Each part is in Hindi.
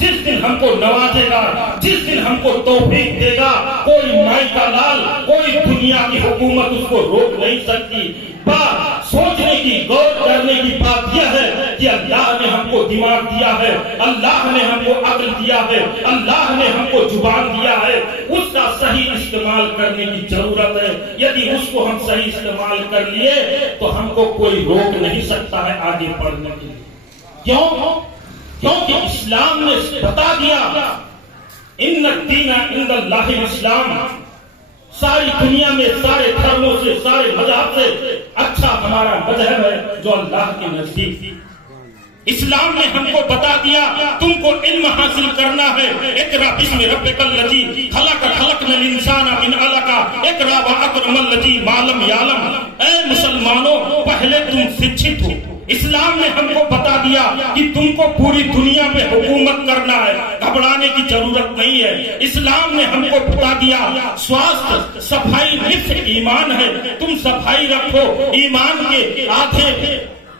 जिस दिन हमको नवाजेगा, जिस दिन हमको तौफीक देगा, कोई माई का लाल, कोई दुनिया की हुकूमत उसको रोक नहीं सकती। बात सोचने की, गौर करने की बात यह है कि अल्लाह ने हमको दिमाग दिया है, अल्लाह ने हमको अक्ल दिया है, अल्लाह ने हमको जुबान दिया है, उसका सही इस्तेमाल करने की जरूरत है। यदि उसको हम सही इस्तेमाल कर लिए तो हमको कोई रोक नहीं सकता है आगे बढ़ने के लिए। क्यों? क्योंकि इस्लाम ने बता दिया, इन्ना दीना इंदल्लाहिल इस्लाम। सारी दुनिया में सारे धर्मों से, सारे मजहब से अच्छा हमारा मजहब है जो अल्लाह के नजदीक। इस्लाम ने हमको बता दिया तुमको इल्म हासिल करना है। इक़रा बिस्मि रब्बिकल लज़ी खलक़ल इंसाना मिन अलक़ इक़रा व अकरमल लज़ी मा लम यअलम। ऐ मुसलमानों, पहले तुम शिक्षित हो। इस्लाम ने हमको बता दिया कि तुमको पूरी दुनिया पे हुकूमत करना है, घबराने की जरूरत नहीं है। इस्लाम ने हमको बता दिया स्वास्थ्य सफाई निस्फ ईमान है, तुम सफाई रखो, ईमान के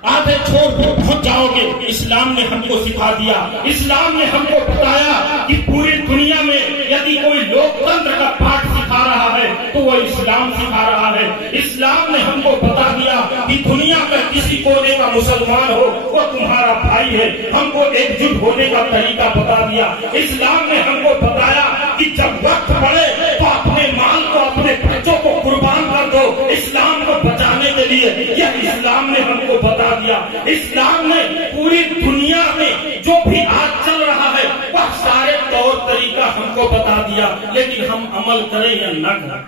आधे छोर पर पहुंच जाओगे। इस्लाम ने हमको सिखा दिया। इस्लाम ने हमको बताया कि पूरी दुनिया में यदि कोई लोकतंत्र का पाठ सिखा रहा है तो वो इस्लाम सिखा रहा है। इस्लाम ने हमको बता दिया कि दुनिया में किसी कोने का मुसलमान हो वो तुम्हारा भाई है। हमको एकजुट होने का तरीका बता दिया। इस्लाम ने हमको बताया कि जब वक्त पड़े तो अपने माल को, अपने बच्चों को कुर्बान कर दो इस्लाम को बचाने के लिए। यह इस्लाम ने हमको बता दिया। इस्लाम ने पूरी दुनिया में जो भी आज चल रहा है वह सारे तौर तरीका हमको बता दिया, लेकिन हम अमल करें या न करें,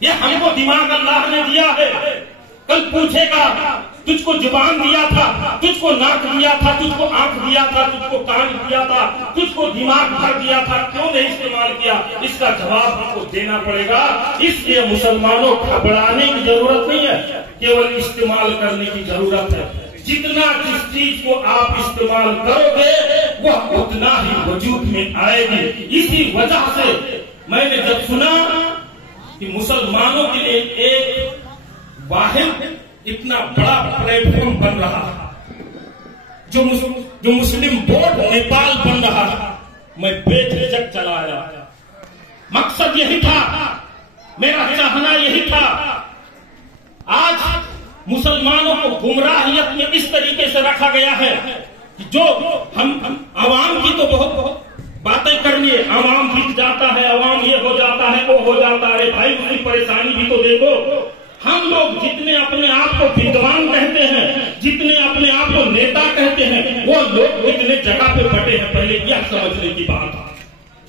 यह हमको दिमाग अल्लाह ने दिया है। कल पूछेगा तुझको जुबान दिया था, तुझको नाक दिया था, तुझको आंख दिया था, तुझको कान दिया था, तुझको दिमाग भर दिया था, क्यों नहीं इस्तेमाल किया? इसका जवाब हमको देना पड़ेगा। इसलिए मुसलमानों, घबराने की जरूरत नहीं है, केवल इस्तेमाल करने की जरूरत है। जितना जिस चीज को आप इस्तेमाल करोगे वह उतना ही वजूद में आएगी। इसी वजह से मैंने जब सुना कि मुसलमानों के लिए एक वाहिद इतना बड़ा प्लेटफॉर्म बन रहा है, जो मुस्लिम बोर्ड नेपाल बन रहा है, मैं बेझिझक चला आया। मकसद यही था, मेरा चाहना यही था। आज मुसलमानों को गुमराहियत में इस तरीके से रखा गया है कि जो हम आवाम की तो बहुत बातें करनी है, आवाम जीत जाता है, आवाम ये हो जाता है, वो हो जाता है। भाई उसकी परेशानी भी तो देखो। हम लोग जितने अपने आप को विद्वान कहते हैं, जितने अपने आप को नेता कहते हैं, वो लोग कितने जगह पे बटे हैं, पहले यह समझने की बात है।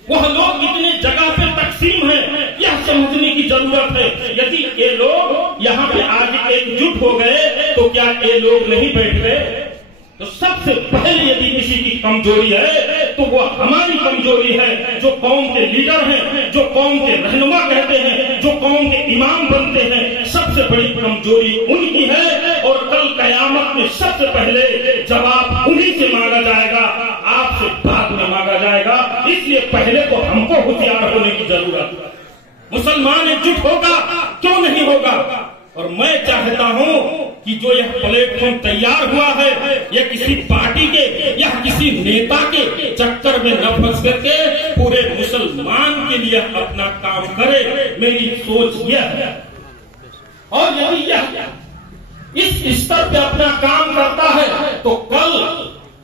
वह लोग कितने जगह पे तकसीम है, यह समझने की जरूरत है। यदि ये लोग यहाँ पे आज एकजुट हो गए तो क्या ये लोग नहीं बैठ गए? तो सबसे पहले यदि किसी की कमजोरी है तो वो हमारी कमजोरी है। जो कौम के लीडर हैं, जो कौम के रहनुमा कहते हैं, जो कौम के इमाम बनते हैं, सबसे बड़ी कमजोरी उनकी है। और कल कयामत में सबसे पहले जवाब उन्हीं से मांगा जाएगा, आपसे बाद में मांगा जाएगा। इसलिए पहले तो हमको होशियार होने की जरूरत है। मुसलमान एकजुट होगा, क्यों नहीं होगा? और मैं चाहता हूं कि जो यह प्लेटफॉर्म तैयार हुआ है, यह किसी पार्टी के या किसी नेता के चक्कर में न फंस करके पूरे मुसलमान के लिए अपना काम करे। मेरी सोच यह है। और यदि यह इस स्तर पे अपना काम करता है तो कल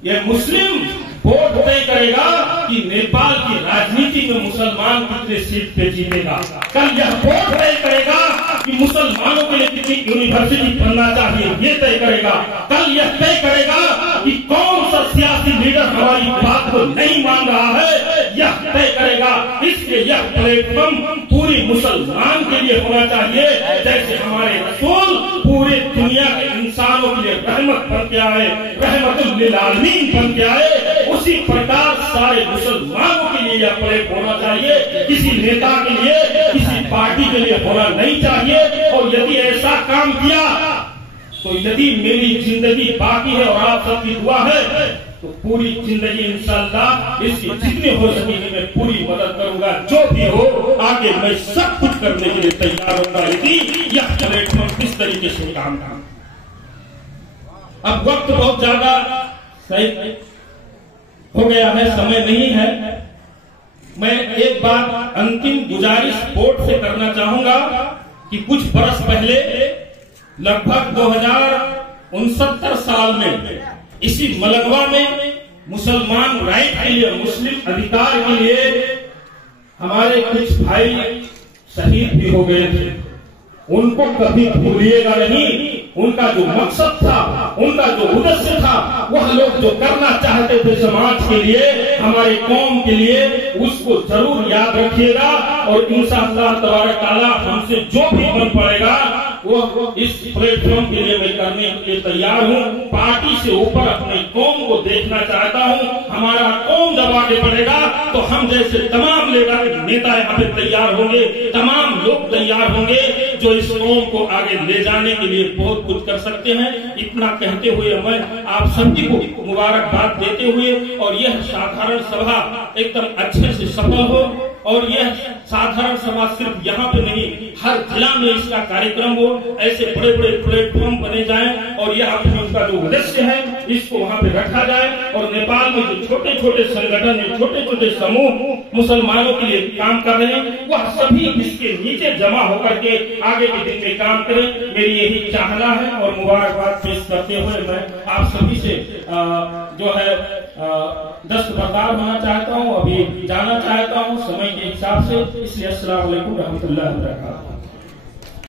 यह मुस्लिम वोट तय करेगा कि नेपाल की राजनीति में मुसलमान कितने सीट पे जीतेगा। कल यह वोट तय करेगा कि मुसलमानों के लिए कितनी यूनिवर्सिटी बनना चाहिए, ये तय करेगा। कल यह तय करेगा कि कौन सा सियासी लीडर हमारी बात को नहीं मान रहा है, यह तय करेगा। इसलिए यह प्लेटफॉर्म पूरी मुसलमान के लिए होना चाहिए। जैसे हमारे रसूल पूरे दुनिया के इंसानों के लिए रहमत बन के आए, रहमतुल लिल आलमीन बन के आए, उसी प्रकार सारे मुसलमानों के लिए यह प्लेटफॉर्म होना चाहिए। किसी नेता के लिए, किसी पार्टी के लिए होना नहीं चाहिए। और यदि ऐसा काम किया तो यदि मेरी जिंदगी बाकी है और आप सबकी दुआ है तो पूरी जिंदगी इंशाअल्लाह इसकी जितनी हो सकेगी मैं पूरी मदद करूंगा। जो भी हो आगे मैं सब कुछ करने के लिए तैयार होगा यदि यह प्लेटफॉर्म किस तरीके से काम था। अब वक्त बहुत ज्यादा सही हो गया है, समय नहीं है। मैं एक बात अंतिम गुजारिश बोर्ड से करना चाहूंगा कि कुछ बरस पहले लगभग 2069 साल में इसी मलंगवा में मुसलमान राइट के लिए, मुस्लिम अधिकार के लिए हमारे कुछ भाई शहीद भी हो गए थे। उनको कभी भूलिएगा नहीं। उनका जो मकसद था, उनका जो उद्देश्य था, वह लोग जो करना चाहते थे समाज के लिए, हमारे कौम के लिए, उसको जरूर याद रखिएगा। और इंशाअल्लाह तबारक ताला हमसे जो भी बन पड़ेगा वो इस प्लेटफॉर्म के लिए मैं करने के लिए तैयार हूँ। पार्टी से ऊपर अपने कौम को देखना चाहता हूँ। हमारा कौम जब आगे बढ़ेगा तो हम जैसे तमाम नेता यहाँ पे तैयार होंगे, तमाम लोग तैयार होंगे जो इस कौम को आगे ले जाने के लिए बहुत कुछ कर सकते हैं। इतना कहते हुए मैं आप सभी को मुबारकबाद देते हुए, और यह साधारण सभा एकदम अच्छे से सफल हो, और यह साधारण सभा सिर्फ यहाँ पे नहीं, हर जिला में इसका कार्यक्रम हो, ऐसे बड़े बड़े प्लेटफॉर्म बने जाएं, और यह उसका जो उद्देश्य है इसको वहाँ पे रखा जाए। और नेपाल में जो छोटे छोटे संगठन, जो छोटे छोटे समूह मुसलमानों के लिए काम कर रहे हैं, वह सभी इसके नीचे जमा होकर के आगे के दिन में काम करें, मेरी यही चाहना है। और मुबारकबाद पेश करते हुए मैं आप सभी से जो है दस्तबरदार होना चाहता हूँ, अभी जाना चाहता हूँ समय के हिसाब से, इसलिए अस्सलाम वालेकुम रहमतुल्लाहि व बरकातहू।